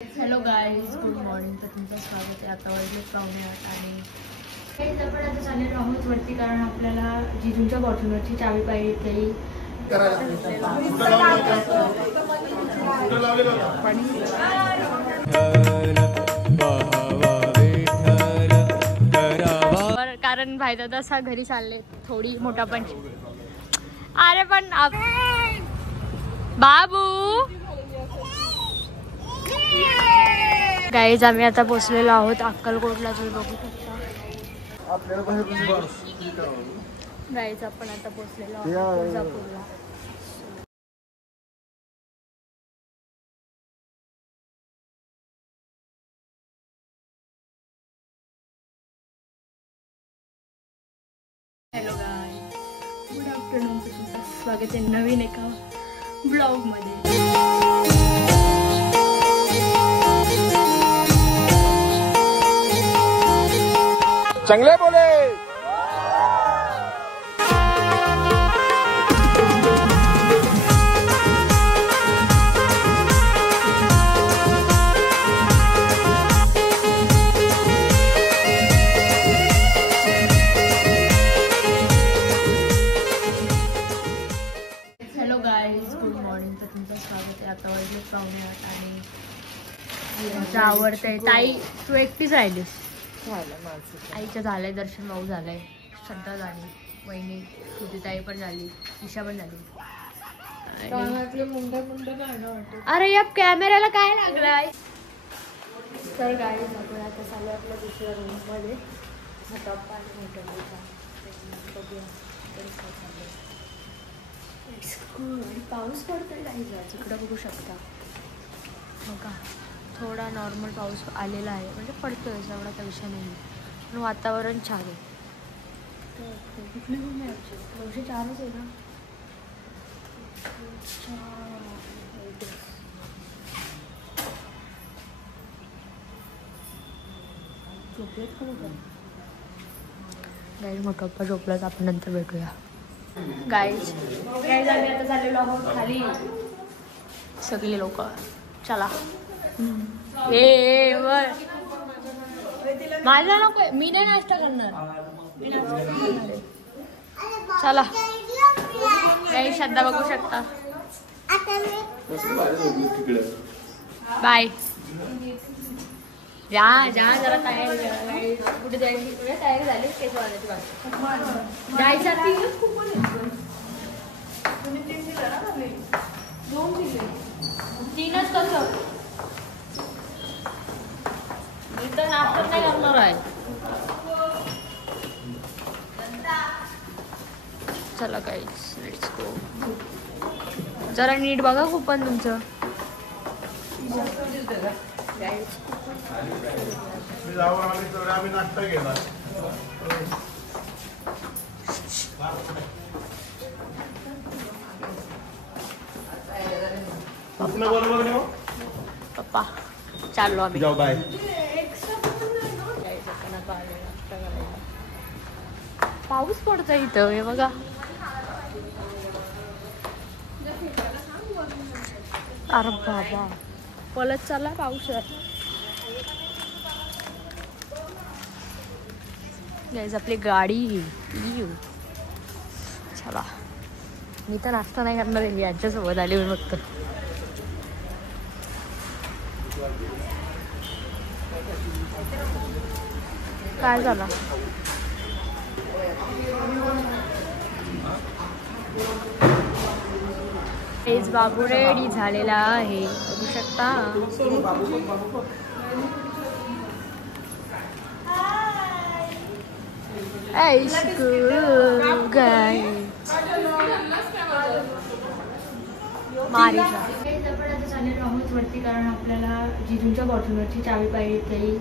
Hello guys, good morning. तर तुमचं स्वागत आहे. आता वाजले 7:45 आणि आपण आता चाललेलो आहोत वरती, कारण आपल्याला जिजूंच्या बॉटलवरची चावी पाहिजे. कारण भाईदादा असा घरी चालले, थोडी मोठा पण. अरे पण बाबू गाईज, आम्ही आता पोचलेलो आहोत अक्कलकोटला. तुम्ही बघू शकता गाईज, आपण आता पोचलेलो आहोत तुळजापूरला. Hello guys, good afternoon. तुमचं स्वागत आहे नवीन एका ब्लॉग मध्ये. चांगले बोले. Hello guys, good morning. तर तुमचं स्वागत आहे. आता वाजले 7:45 आणि तुमचं आवडतंय. ताई, तू एकटीच राहिलीस. आईचं झालंय दर्शन, भाऊ झालंय, श्रद्धा झाली, वहिनी ताई पण झाली, ईशा पण झाली. अरे या कॅमेऱ्याला काय लागलाय? तर गाईज, आपण आता चालू आपल्या दुसऱ्या रूम मध्ये. पाऊस पडतोय गाईज, इकडं बघू शकता. बघा, थोडा नॉर्मल पाऊस आलेला आहे, म्हणजे पडतोय, एवढा काही विषय नाही, पण वातावरण छान आहे. कुठली रूम आहे? 904च आहे ना. झोपलेत का मोठा? गाईज, मोठा पप्पा झोपलाच, आपण नंतर भेटूया. गाईज आम्ही आता झालेलो आहोत खाली, सगळे लोक. चला. माझा नको, मी नाही नाश्ता करणार, मी नाश्ता करणार आहे. चला काही श्रद्धा बघू शकता. बाय. जा जरा तयारी, कुठे जायची? तयारी झाली. केस वाजायची बाकी जायचं. तीनच कसं? मी तर नाश्ता नाही करणार आहे. चला गाईज, लेट्स गो. जरा नीट बघा कुपन तुमचं. पप्पा चाललो आम्ही. जाऊ बाय. पाऊस पडतोय इथं, हे बघा. अरे बाबा, पलत चालला पाऊस. गाईज, आपली गाडी. चला, मी तर नाश्ता नाही करणार आहे, यांच्यासोबत आली मी फक्त. काय झालं? गाईज, बाबू रेडी झालेला आहे, बघू शकता. मारीचा आपण आता चाललेलो आहोत वरती, कारण आपल्याला जिजूंच्या बॉटलवरची चावी पाहिजे.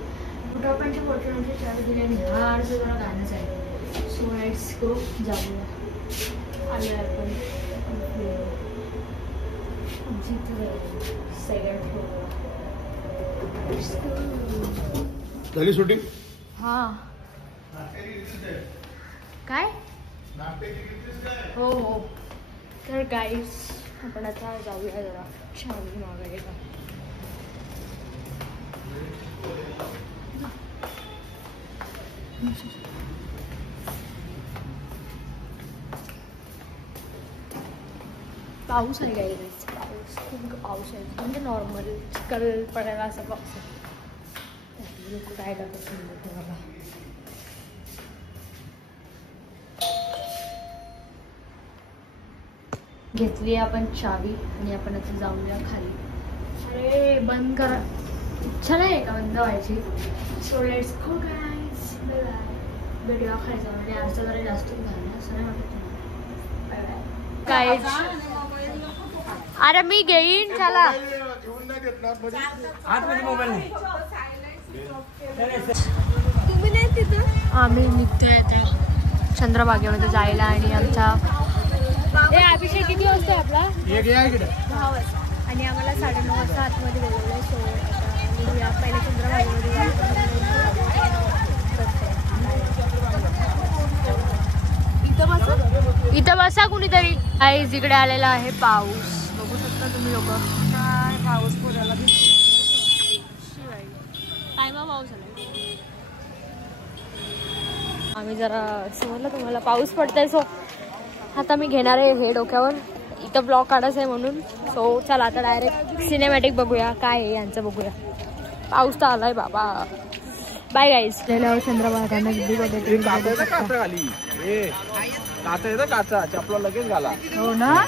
कुठं पण बॉटलवरची चावी दिली आणि हारचं जरा गाणंच आहे. सो लेट्स गो, जाऊया. आलो आपण सेकंड फ्लोअर. झाली शूटिंग? हा. काय? हो. तर गाईज, आपण आता जाऊया जरा चावी मागायला. पाऊस आहे काय पाऊस खूप पाऊस आहे म्हणजे नॉर्मल चिखल पडायला असा पाऊस आहे लोक काय करतात मला घेतली आपण चावी आणि आपण आता जाऊया खाली. अरे बंद करा इच्छा नाही का बंद व्हायची. So let's go guys. Video खायचा म्हणजे आजचा जरा जास्त झाला असं नाही वाटत काय. अरे मी घेईन चला. आम्ही निघतोय आता चंद्रभागेमध्ये जायला आणि आमचा अभिषेक किती वाजता आपला 10 वाजता आणि आम्हाला 9:30 वाजता आतमध्ये बोलवलं आहे. सो आता पहिले चंद्रभागेमध्ये इथं बसा कुणीतरी. आई जिकडे आलेला आहे पाऊस बघू शकता तुम्ही लोक. काय पाऊस पुराला काय मग पाऊस आला. आम्ही जरा समजलं तुम्हाला पाऊस पडतोय. सो आता मी घेणार आहे हे डोक्यावर. इथं ब्लॉग काढायचं आहे म्हणून. सो चला आता डायरेक्ट सिनेमॅटिक बघूया काय आहे यांचं बघूया. पाऊस तर आलाय बाबा. Bye guys. चंद्रभागांना काचा चपला लगेच घाला. हो ना.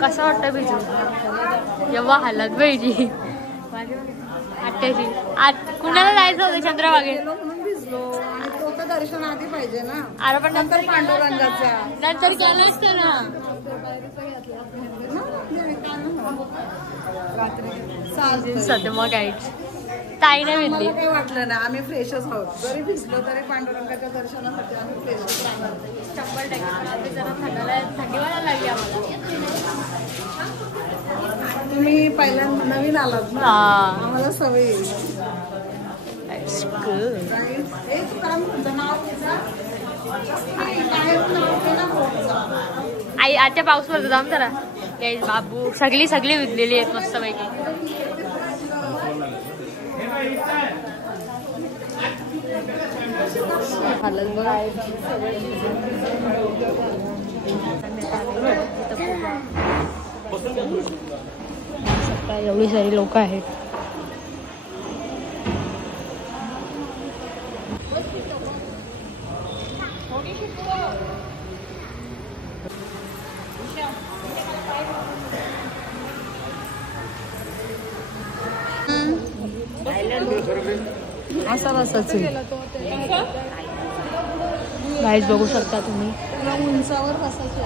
कसं वाटतं भिजून जेव्हा हालत पाहिजे आत्याची. कुणाला जायचं होतं चंद्रभागेत म्हणून भिजलो. दर्शन आधी पाहिजे ना. अरे पण नंतर पांडुरंगाचा नंतर केलंच ते ना. सध्या मग काय ताई नाही भिजली. काही वाटलं नाही. आम्ही फ्रेशच आहोत. जरी भिजलो तरी पांडुरंगाच्या दर्शनासाठी आम्ही फ्रेशच राहणार. 100% जरा थंडी वाजायला लागली आम्हाला. तुम्ही पहिल्यांदा नवीन आलात ना. आम्हाला सवय येईल. आई आता पाऊस पडतो जाऊन जरा. बाबू सगळी विकलेली आहेत मस्त पैकी. एवढी सारी लोक आहेत. असा बसाच गाईज बघू शकता तुम्ही. उंचावर बसायचं.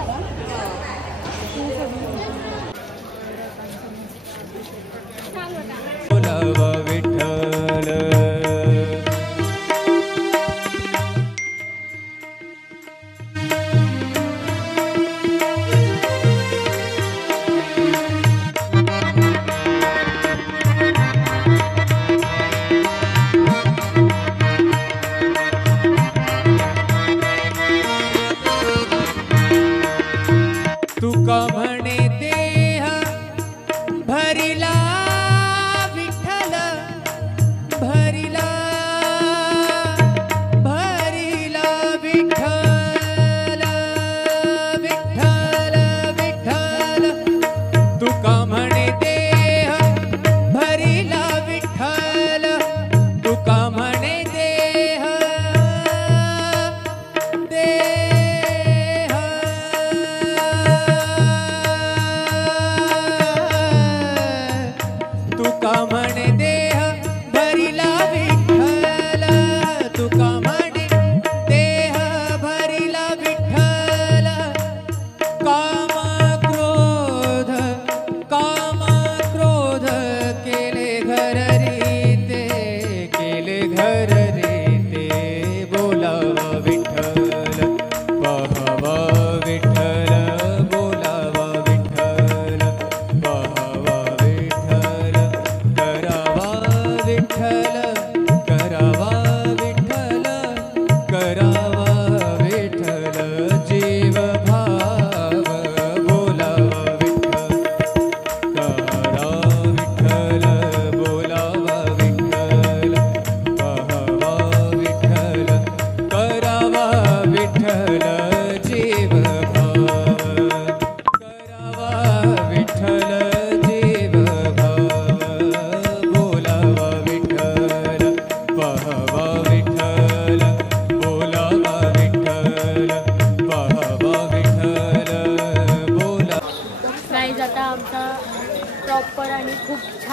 तुका म्हणे देह भरिला विठ्ठल भरी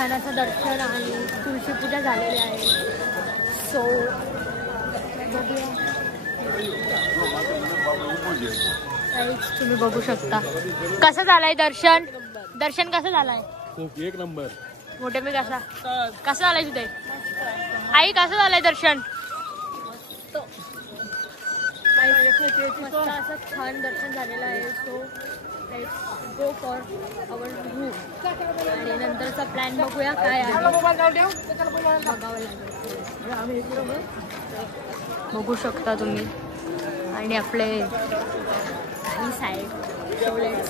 हनुमानाचं दर्शन आणि तुळशी पूजा झालेली आहे. सो तुम्ही बघू शकता कसं झालंय दर्शन. दर्शन कसं झालंय? खूप एक नंबर. मोठे मी कसं झालंय तिथे? आई कसं झालंय दर्शन? मस्त असं छान दर्शन झालेलं आहे. So let's go for our room आणि नंतरचा प्लॅन बघूया काय आहे. बघू शकता तुम्ही आणि आपले ही साईड. So let's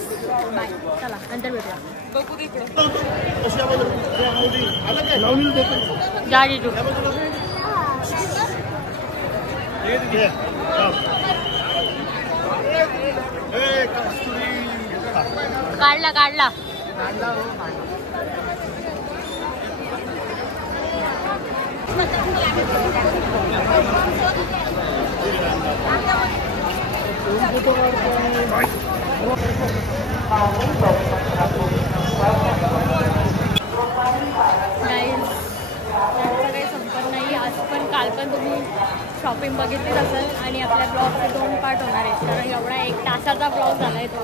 bye. चला नंतर भेटूया. जा जिजू. काढला काही संपत नाही. आज पण काल पण तुम्ही शॉपिंग बघितलीच असेल आणि आपल्या ब्लॉगचे 2 पार्ट होणार आहेत कारण एवढा 1 तासाचा ब्लॉग झाला आहे तो.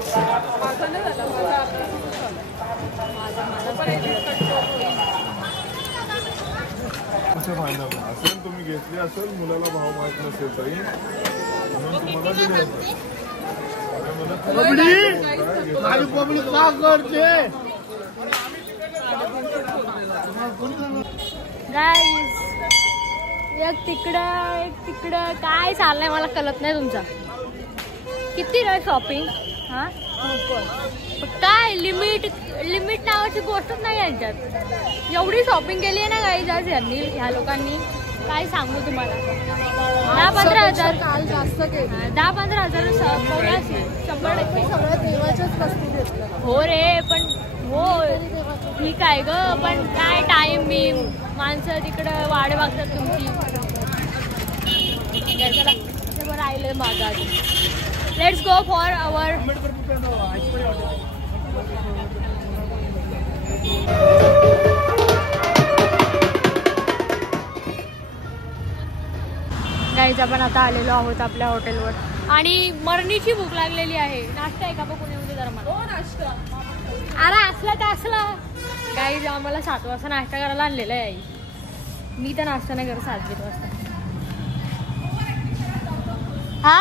असेल तुम्ही घेतली असेल मुलाला भाव माहित नसेल तरी म्हणून तुम्हाला दिले असेल. गाईस एक तिकडं काय चाललंय मला कळत नाही तुमचा. किती रे शॉपिंग? हा काय लिमिट नावाची गोष्टच नाही यांच्यात. एवढी शॉपिंग केली आहे ना गाईज आज ह्या लोकांनी. काय सांगू तुम्हाला. 10-15 हजार काल जास्त केली. 10-15 हजार 100% सगळ्या देवाच्याच वस्तू घेतल्या. हो रे पण हो ठीक आहे ग पण काय टाइम बी माणसं तिकडं वाढ बघतात तुमची. बरं राहिलं माझं आधी. Let's go for our guys. आपण आता आलेलो आहोत आपल्या हॉटेलवर आणि मरणीची भूक लागलेली आहे. नाश्ता आहे का बघ कोणी जरा मला. नाश्ता अरे असला तर असला. गाईज आम्हाला 7 वाजता नाश्ता करायला आणलेला आहे आई. मी तर नाश्ता नाही करत 7-8 वाजता. हा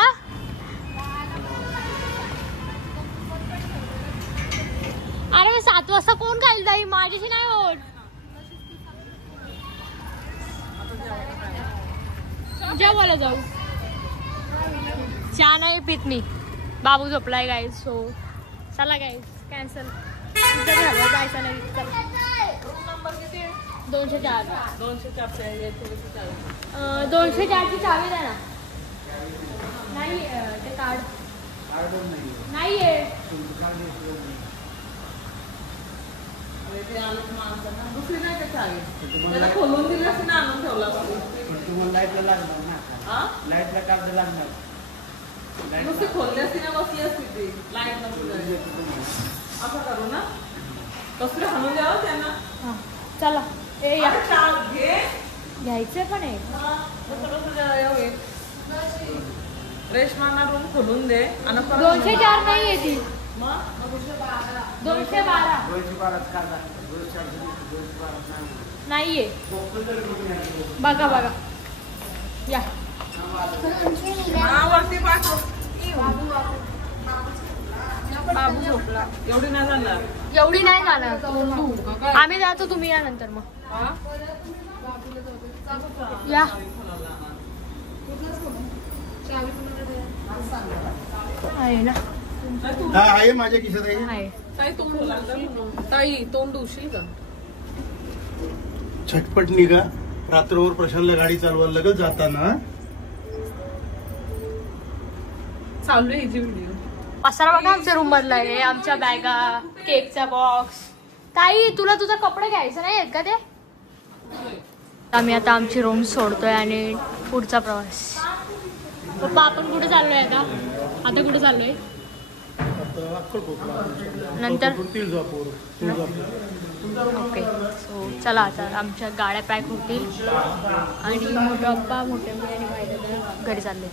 अरे 7 वाजता कोण खायला जाईल? माझ्याशी नाही होत. जेवायला जाऊ. चहा नाही पित मी. बाबू झोपलाय गाईज. सो चला गाईज कॅन्सल. जायचं नाही. 204 204ची चावी द्या ना. नाही ते कार्ड नाही आहे. खोलून दिलं असं ना आणून ठेवला. तुम्हाला लाईटला लागणार ना. लाईटला कार्ड लागणार. नुसती खोलली असती ना बसली असती ती लाईट नसली. असं करू ना कसं हाणून द्यावं त्यांना. चला ए या घे घ्यायचं पण आहे. रेशमाना रूम खोलून दे. 204 नाही आहे ती. 212 नाहीये. बघा या वरती बाबू झोपला. एवढी नाही जाणार. आम्ही जातो तुम्ही या नंतर मग या. आहे ना आहे माझ्या खिशात आहे. ताई तोंड धुशील का? झटपट निघा. रात्रभर प्रशांतला गाडी चालवायला लगत जाताना चालू आहे हिची व्हिडिओ. पसारा बघा आमच्या रूम मधला आहे. आमच्या बॅगा, केकचा बॉक्स. ताई तुला तुझा कपडे घ्यायचं नाही आहेत का ते? आम्ही आता आमची रूम सोडतोय आणि पुढचा प्रवास. पप्पा आपण कुठे चाललोय आता कुठे चाललोय? नंतर तुळजापूर ओके सो चला आता आमच्या गाड्या पॅक होतील आणि मोठा अप्पा मोठ्या मी आणि बायदादा घरी चालले.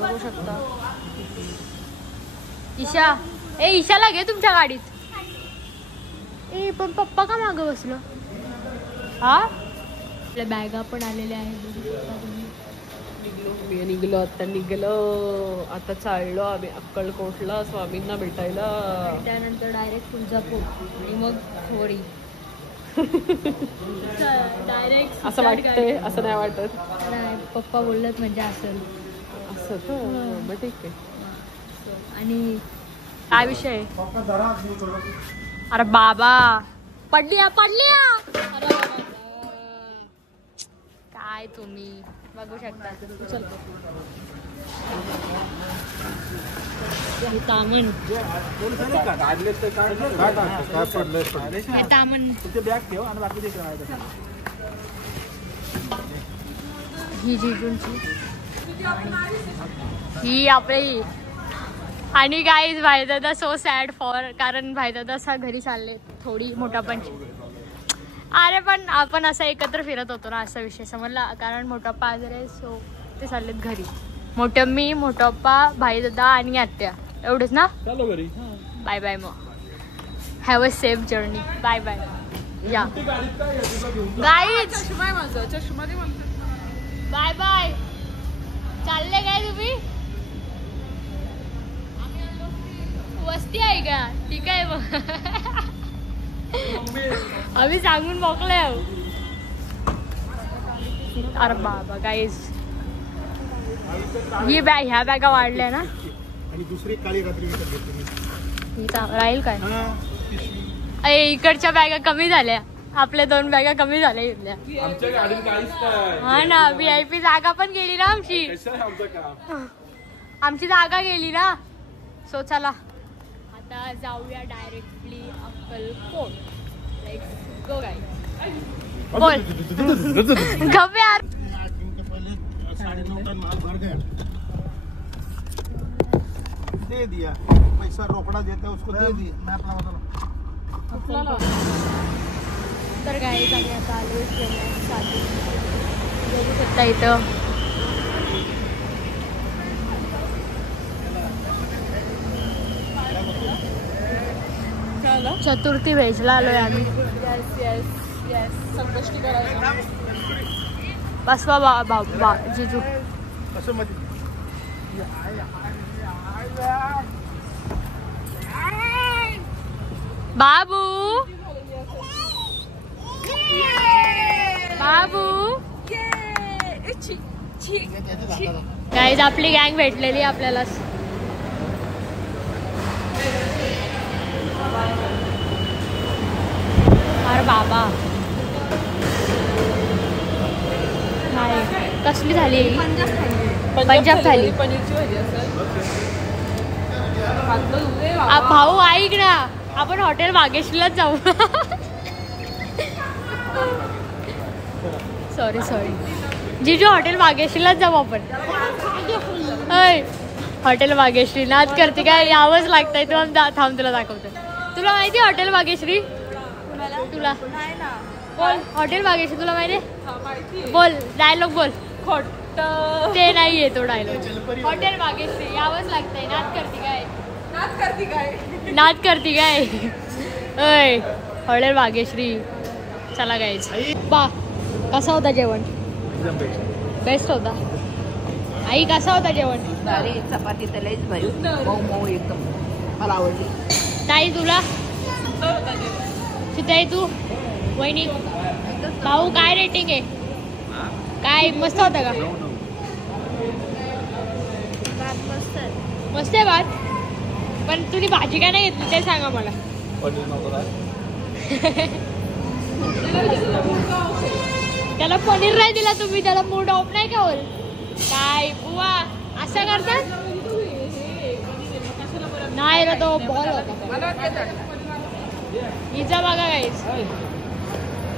बघू शकता ईशा ईशाला घे तुमच्या गाडीत. पण पप्पा का मागं बसलो. हा आपल्या बॅगा पण आलेल्या आहेत. निघलो आता चाललो आम्ही अक्कलकोटला स्वामींना भेटायला. त्यानंतर डायरेक्ट तुळजापूर आणि मग होळी. डायरेक्ट असं वाटतंय असं नाही वाटत. पप्पा बोलत म्हणजे असेल असं तर मग ठीक आहे. आणि काय विषय अरे बाबा पडली काय तुम्ही बघू शकता. तामन ही जिजूंची ही आपली. आणि गाईज भाईदादा सो सॅड फॉर कारण भाईदादा असा घरी चालले थोडी मोठा पण. अरे पण आपण असं एकत्र फिरत होतो ना असा विषय समजला. कारण मोठाप्पा आजारी आहे सो ते चाललेत घरी. मोठं मी मोठाप्पा भाईदादा आणि आत्या एवढेच ना. चालो घरी. बाय बाय मग have a safe journey. Bye bye या गाईज. बाय बाय चालले काय तुम्ही. वस्ती आहे का ठीक आहे मग. आम्ही सांगून मोकळे आहो. अरे बाबा गाईज ही बॅग ह्या बॅगा वाढल्या ना. आणि दुसरी काळी रात्री विकत घेतली ही राहील काय. अरे इकडच्या बॅगा कमी झाल्या. आपल्या 2 बॅगा कमी झाल्या इथल्या. आमच्या गाडीत काहीच नाही. हा ना VIP जागा पण गेली ना आमची. आमची जागा गेली ना. सो चला आता जाऊया directly Akkalkot. Let's go guys. बोल गप यार. 9.5 टन माल भर गया दे दिया. पैसा रोकड़ा देता है उसको दे दिया. मैं अपना बताऊं तर गाईज आम्ही आता आलो ट्रेनसाठी. बघू शकता इथं चतुर्थी व्हेजला आलोय आम्ही. संकष्टी करायला. बस बा जिजू. बाबू गाईज आपली गँग भेटलेली आपल्याला. अरे बाबा कसली झाली. पंजाब थाली. पनीरची भाजी असेल. भाऊ ऐक ना आपण हॉटेल वागेश्रीलाच जाऊ. सॉरी जिजू हॉटेल वागेश्रीलाच जाऊ आपण. हॉटेल वागेश्री नाद करते काय. यावंच लागतंय. तुला थांब तुला दाखवतो. तुला माहिती हॉटेल वागेश्री. तुला बोल हॉटेल वागेश्री तुला माहिती. बोल डायलॉग बोल. खोट ते नाहीये तो डायलॉग. हॉटेल वागेश्री यावंच लागतंय. नाद करती काय. अय हॉटेल वागेश्री. चला गाईज. बा कसा होता जेवण. बेस्ट होता. आई कसा होता जेवण. चपाती तर लईच भारी मऊ एकदम मला आवडली. ताई तुला ताई तू वहिनी भाऊ काय रेटिंग आहे. काय मस्त होता का. मस्त आहे भात. पण तुम्ही भाजी काय नाही घेतली ते सांगा मला. त्याला पनीर नाही दिला तुम्ही. त्याला मूड ऑफ नाही का होईल काय बुवा असं करतात. नाही रे तो बॉल होता. हिचा बघा गाईस.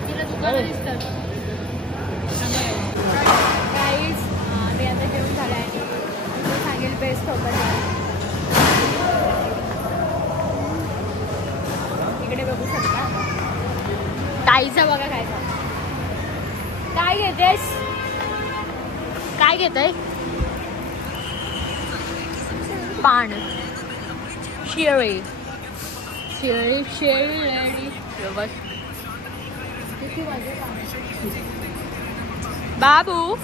तिला दुकानं दिसतात गाईस. ते आता जेवण झालं आहे. सांगेल बेस्ट होता. घेतेस? काय घेतय? पान, शेळी, शेळी शेळी. बाबू,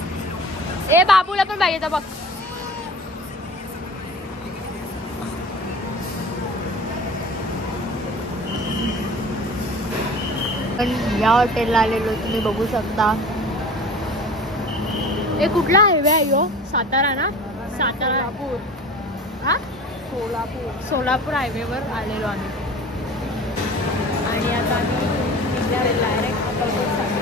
ए बाबूला पण पाहिजे बघ. पण या हॉटेलला आलेलो तुम्ही बघू शकता. हे कुठला हायवे आहे हो? सातारा ना? सातारा हा? सोलापूर हायवेवर आलेलो आम्ही. आणि आता आम्ही निघालो डायरेक्ट अक्कलकोटसाठी.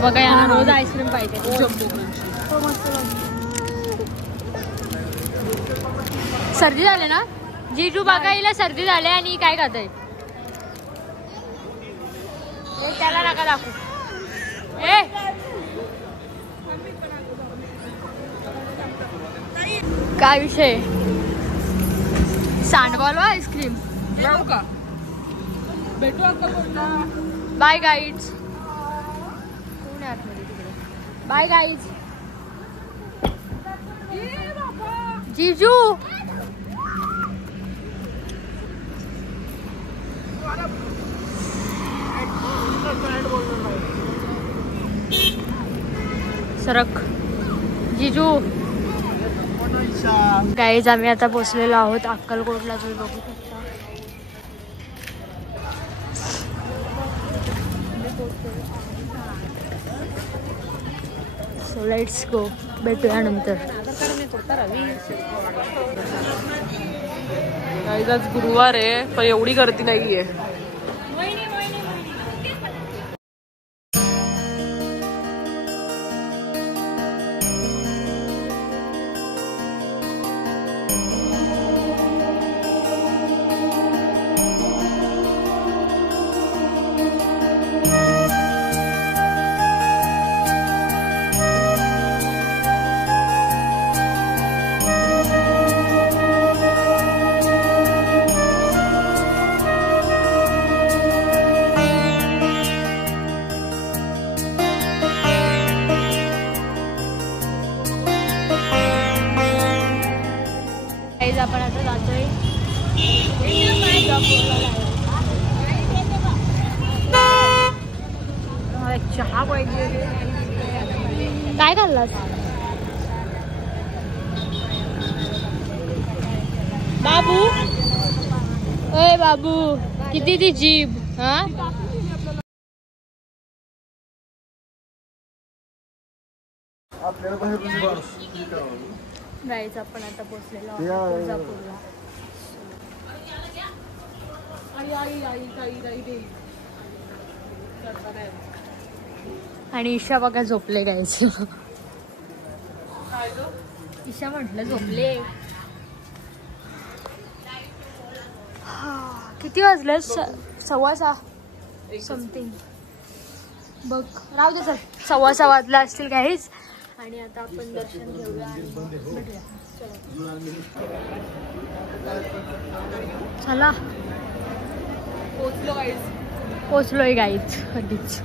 बघा यांना रोज आईस्क्रीम पाहिजे. Jumbo crunchy. सर्दी झाली ना जीजू? बघा हिला सर्दी झाली आणि काय खातंय? त्याला नका दाखवू. ए काय विषय? सांडवालो आईस्क्रीम. जाऊ का? भेटू अक्कलकोटला. Bye guides. Bye guys. जीजू सरक. जीजू गाईज आम्ही आता पोचलेलो आहोत अक्कलकोटला. तुम्ही बघू शकता. So let's go. भेटूया नंतर. आज गुरुवार आहे पण एवढी गर्दी नाहीये. आपण आता जातोय चहा पाहिजे. काय खाल्लास बाबू? ओय बाबू, किती ती जीभ? हा गाईज आपण आता पोचलेलो आहोत तुळजापूरला. आणि ईशा बघा झोपले गाईज. ईशा म्हटलं झोपले. किती वाजले? 6:15 समथिंग. बघ राहू दे सर. 6:15 वाजला असतील काहीच. आणि आता आपण दर्शन घेऊया आणि भेटूया. चला पोचलो गाईज. पोचलोय गाईज कधीच.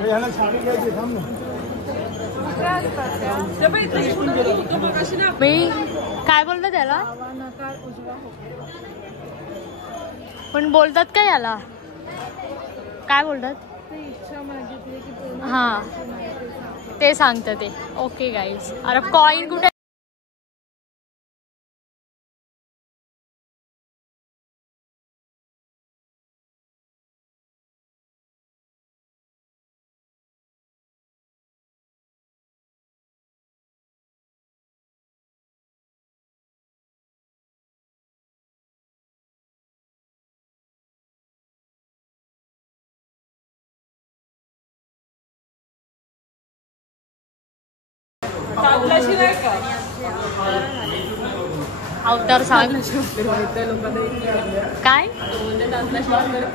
ह्याला छान घ्यायची थांब ना. मी काय बोलतो त्याला पण बोलतात का याला काय बोलतात हा ते सांगतं ते ओके गाईज अरे कॉइन कुठे अवतार सांग काय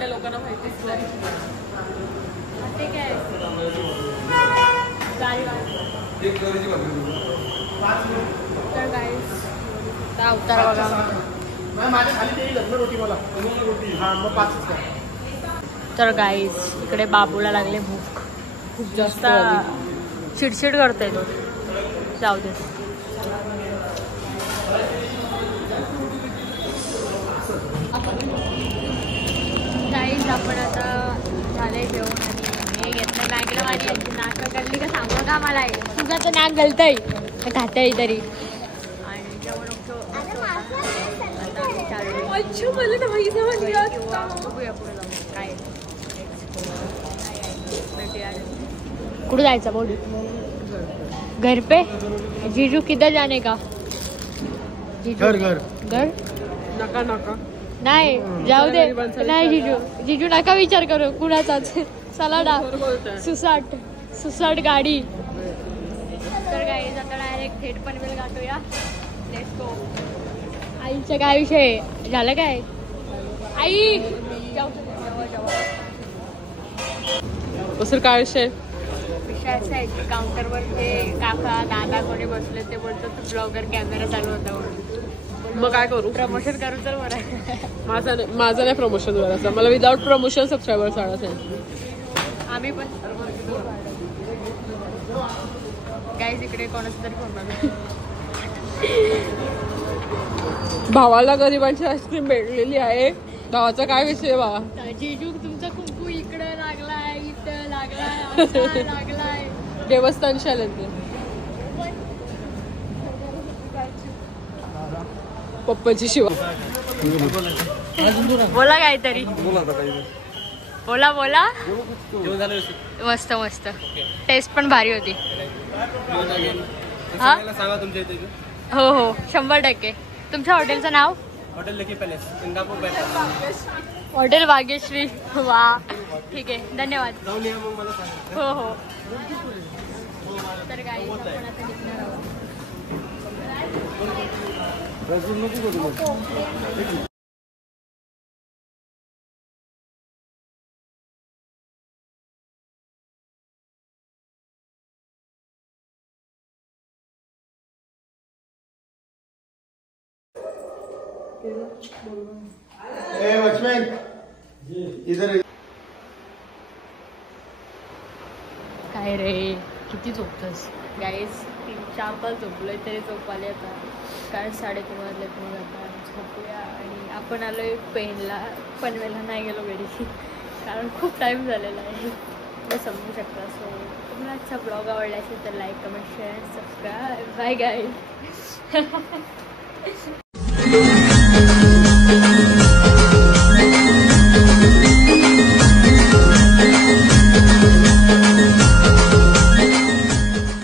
लोकांना माहितीच नाही अवतार बघा तर गाईज इकडे बाबूला लागले भूक खूप जास्त चिडचिड करतोय तो जाऊ दे गाईज आपण आता झालंय जेवण आणि हे घेतलं मॅगीला माझी नाक गल्ली का सांगू का मला तुझा तर नाक गलतंय खातंय तरी आणि जेवण काय कुठं जायचं बोल घर पे जीजू किधर जाने का जीजू घर नका नका नाही जाऊ दे नाही जीजू नका विचार करू कुणाचाच चला ना सुसाट गाडी तर गाईज आता डायरेक्ट थेट पनवेल गाठूया लेट्स गो आईचा काय विषय झालं काय आई दुसरं काय विषय असं आहे की काउंटरवर ते काका दादा कोणी बसले ते बोलतात ब्लॉगर कॅमेरा चालू होता म्हणून मग काय करू प्रमोशन करू तर बरं माझं नाही प्रमोशन करायचं मला विदाउट प्रमोशन सबस्क्रायबर्स वाढायचे आम्ही पण गाईज इकडे कोणाचं तरी फोन भावाला गरिबांची आईस्क्रीम भेटलेली आहे भावाचा काय विषय बा जीजू तुमचा कुंकू इकडे लागलाय इथं लागलाय लागलाय देवस्थान शाळेत पप्पाची शिवा बोला काहीतरी बोला मस्त मस्त टेस्ट पण भारी होती हा हो 100% तुमच्या हॉटेलचं नाव hotel lucky palace Indapur hotel Bhagyashree वा ठीक आहे धन्यवाद हो तर गाईज आपण आता निघणार आहोत काय रे किती झोपतोस गाईज 3-4 तास झोपलोय तरी झोप आली आता कारण 3:30 वाजले तुम्ही आता झोपूया आणि आपण आलोय पनवेलला नाही गेलो घरी कारण खूप टाईम झालेला आहे ते समजू शकता सो तुम्हाला आजचा ब्लॉग आवडला असेल तर like comment share subscribe bye guys